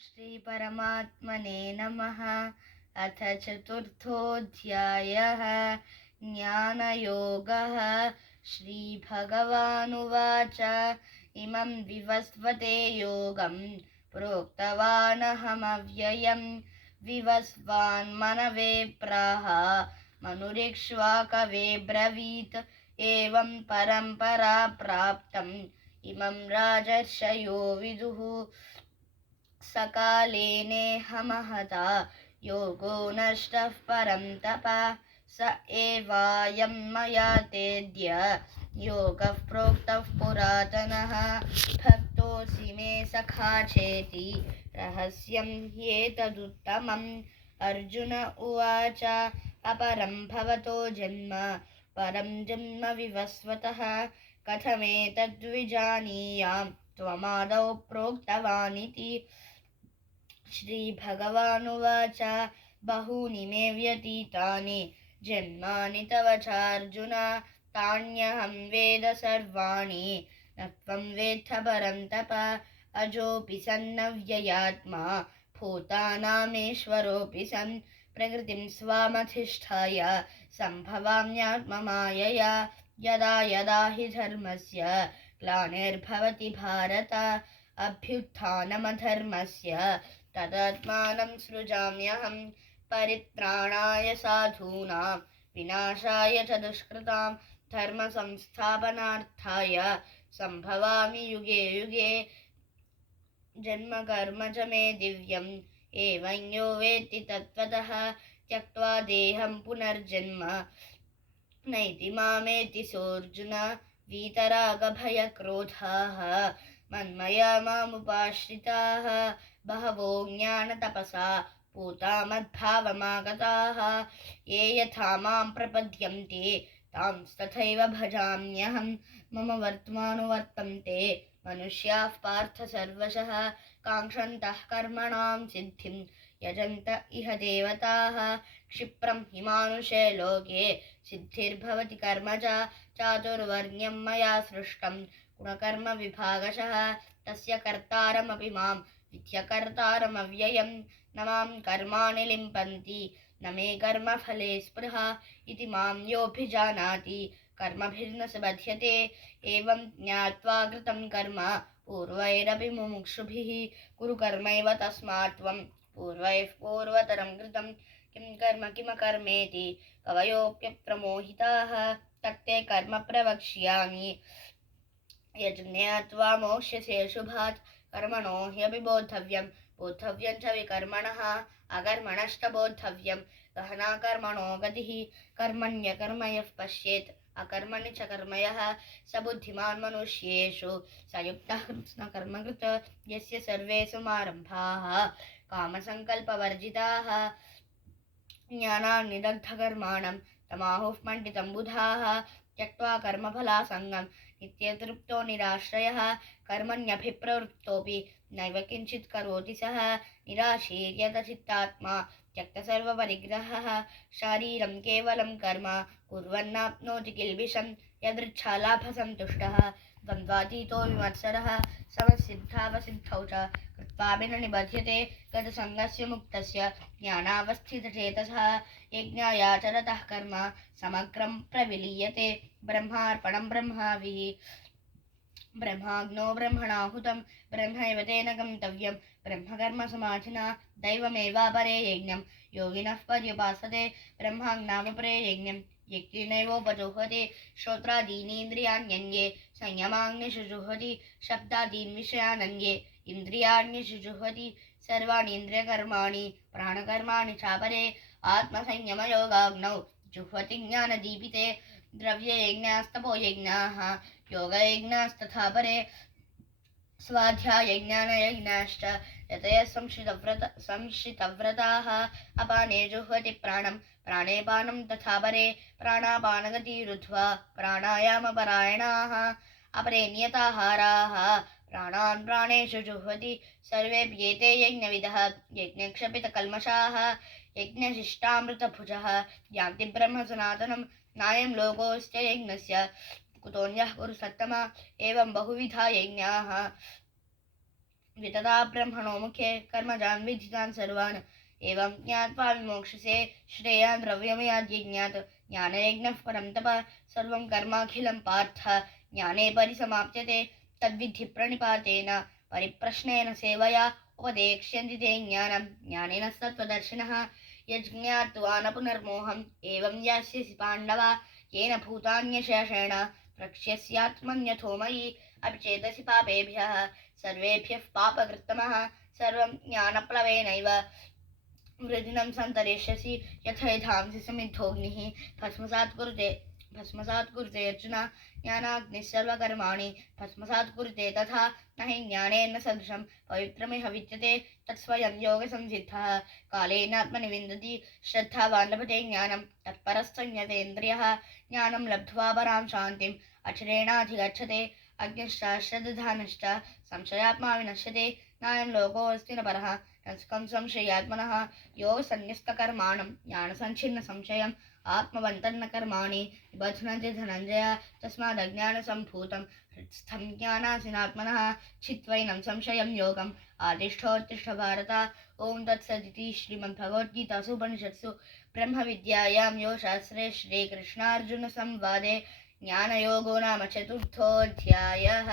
श्री परमात्मने नमः। अथ चतुर्थोऽध्यायः ज्ञानयोगः। श्रीभगवानुवाच इमं विवस्वते योगं प्रोक्तवानहमव्ययं विवस्वान्मनवे प्राह मनुरिक्ष्वाकवे ब्रवीत् एवं परम्परा प्राप्तम् इमं राजर्षयो विदुः सकालेनेह महता योगो नष्टः परं तप स एवायं मया तेद्य योगः प्रोक्तः पुरातनः भक्तोऽसि मे सखा चेति रहस्यं ह्येतदुत्तमम्। अर्जुन उवाच अपरं भवतो जन्म परं जन्म विवस्वतः कथमेतद्विजानीयाम् त्वमादौ प्रोक्तवानिति। श्रीभगवानुवाच बहूनि मे व्यतीतानि जन्मानि तव चार्जुन तान्यहं वेद सर्वाणि न त्वं वेत्थ परन्तप अजोऽपि सन्नव्ययात्मा भूतानामीश्वरोऽपि सन् प्रकृतिं स्वामधिष्ठाय सम्भवाम्यात्ममायया यदा यदा हि धर्मस्य ग्लानिर्भवति भारत अभ्युत्थानमधर्मस्य तदात्मानं सृजाम्यहं परित्राणाय साधूनां विनाशाय च दुष्कृतां धर्मसंस्थापनार्थाय सम्भवामि युगे युगे। जन्म कर्म च मे दिव्यम् एवं यो वेत्ति तत्त्वतः त्यक्त्वा देहं पुनर्जन्म नैति मामेति सोऽर्जुन। वीतरागभयक्रोधाः मन्मया मामुपाश्रिताः बहवो ज्ञानतपसा पूता मद्भावमागताः ये यथा मां प्रपद्यन्ते तांस्तथैव भजाम्यहं। मम वर्त्मानुवर्तन्ते मनुष्याः पार्थ सर्वशः काङ्क्षन्तः कर्मणां सिद्धिं यजन्त इह देवताः। क्षिप्रं हि मानुषे लोके सिद्धिर्भवति कर्मजा चातुर्वर्ण्यं मया सृष्टं गुणकर्म विभागशः तस्य कर्तारमपि मां विद्यकर्तारमव्ययं न मां कर्माणि लिम्पन्ति न मे कर्मफले स्पृहा इति मां योऽभिजानाति कर्मभिर्न स बध्यते। एवं ज्ञात्वा कृतं कर्म पूर्वैरपि मुमुक्षुभिः कुरु कर्मैव तस्मात् त्वं पूर्वैः पूर्वतरं कृतं किं कर्म किमकर्मेति कवयोऽप्यत्र मोहिताः तत्ते कर्म प्रवक्ष्यामि यज्ञात्वा मोक्ष्यसे शुभात्। कर्मणो ह्यपि बोद्धव्यं बोद्धव्यं च विकर्मणः अकर्मणश्च बोद्धव्यं गहना कर्मणो गतिः। कर्मण्यकर्मयः पश्येत् अकर्मणि च कर्मयः स बुद्धिमान् मनुष्येषु स युक्तः कृत्स्नकर्मकृत् यस्य सर्वे समारम्भाः कामसङ्कल्पवर्जिताः ज्ञानान्निदग्धकर्माणं तमाहुः पण्डितं बुधाः त्यक्त्वा कर्मफलासङ्गं नित्यतृप्तो निराश्रयः कर्मण्यभिप्रवृत्तोऽपि नैव किञ्चित् करोति सः निराशीर्यतचित्तात्मा त्यक्तसर्वपरिग्रहः शारीरं केवलं कर्म कुर्वन्नाप्नोति किल्बिषं यदृच्छालाभसन्तुष्टः द्वन्द्वातीतो विमत्सरः समसिद्धावसिद्धौ च कृत्वापि न निबध्यते गतसङ्गस्य मुक्तस्य ज्ञानावस्थितचेतसः यज्ञायाचरतः कर्म समग्रं प्रविलीयते ब्रह्मार्पणं ब्रह्माविः ब्रह्माग्नौ ब्रह्मणाहुतं ब्रह्मैव तेन गन्तव्यं ब्रह्मकर्मसमाधिना दैवमेवापरे यज्ञं योगिनः पर्युपासते ब्रह्माज्ञावपरे यज्ञं यज्ञेनैवोपजुह्वति श्रोत्रादीनीन्द्रियाण्यन्ये संयमाग्निषु जुह्वति शब्दादीन् विषयानन्ये इन्द्रियाण्यषु जुह्वति सर्वाणीन्द्रियकर्माणि प्राणकर्माणि चापरे आत्मसंयमयोगाग्नौ जुह्वति ज्ञानदीपिते द्रव्ययज्ञास्तपोयज्ञाः योगयज्ञास्तथा परे स्वाध्यायज्ञानयज्ञाश्च यतयः संश्रितव्रताः अपाने जुह्वति प्राणं प्राणे पानं तथा परे प्राणापानगतिरुद्ध्वा प्राणायामपरायणाः अपरे नियताहाराः प्राणान् प्राणेषु जुह्वति सर्वेऽप्येते यज्ञविदः यज्ञक्षपितकल्मषाः यज्ञशिष्टामृतभुजः यान्ति ब्रह्म सनातनं नायं लोकोऽस्त्य यज्ञस्य कुतोऽन्यः कुरु सत्तमा एवं बहुविधा यज्ञाः वितता ब्रह्मणो मुखे कर्मजान् विधितान् सर्वान् एवं ज्ञात्वा विमोक्षसे श्रेयान् द्रव्यमयाद् यज्ञात् ज्ञानयज्ञः परं तपः सर्वं कर्माखिलं पार्थ ज्ञाने परिसमाप्यते तद्विद्धि प्रणिपातेन परिप्रश्नेन सेवया उपदेक्ष्यन्ति ते ज्ञानं ज्ञानेन सत्त्वदर्शिनः यज्ञात्वा न पुनर्मोहम् एवं यास्यसि पाण्डव येन भूतान्यशेषेण प्रक्ष्यस्यात्मन्यथो मयि अपि चेतसि पापेभ्यः सर्वेभ्यः पापकृत्तमः सर्वं ज्ञानप्लवेनैव वृदिनं सन्तरिष्यसि यथैधांसि समिद्धोऽग्निः भस्मसात् कुरुते अर्जुन ज्ञानाग्निः सर्वकर्माणि भस्मसात् कुरुते तथा न हि ज्ञानेन सदृशं पवित्रमिह विद्यते तत्स्वयं योगसंसिद्धः कालेनात्मनि विन्दति श्रद्धावान् लभते ज्ञानं तत्परस्संयतेन्द्रियः ज्ञानं लब्ध्वा परां शान्तिम् अचिरेणाधिगच्छते अज्ञश्च श्रद्धानश्च संशयात्मा विनश्यते नायं लोकोऽस्ति न परः नस्कं संशयात्मनः योगसन्न्यस्तकर्माणं ज्ञानसञ्छिन्नसंशयम् आत्मवन्तन्न कर्माणि निबध्नन्ति धनञ्जय तस्मादज्ञानसम्भूतं हृत्स्थं ज्ञानासीनात्मनः छित्त्वैनं संशयं योगम् आतिष्ठोत्तिष्ठ भारत ॐ तत्सदिति श्रीमद्भगवद्गीतासु उपनिषत्सु ब्रह्मविद्यायां योगशास्त्रे श्रीकृष्णार्जुनसंवादे ज्ञानयोगो नाम चतुर्थोऽध्यायः।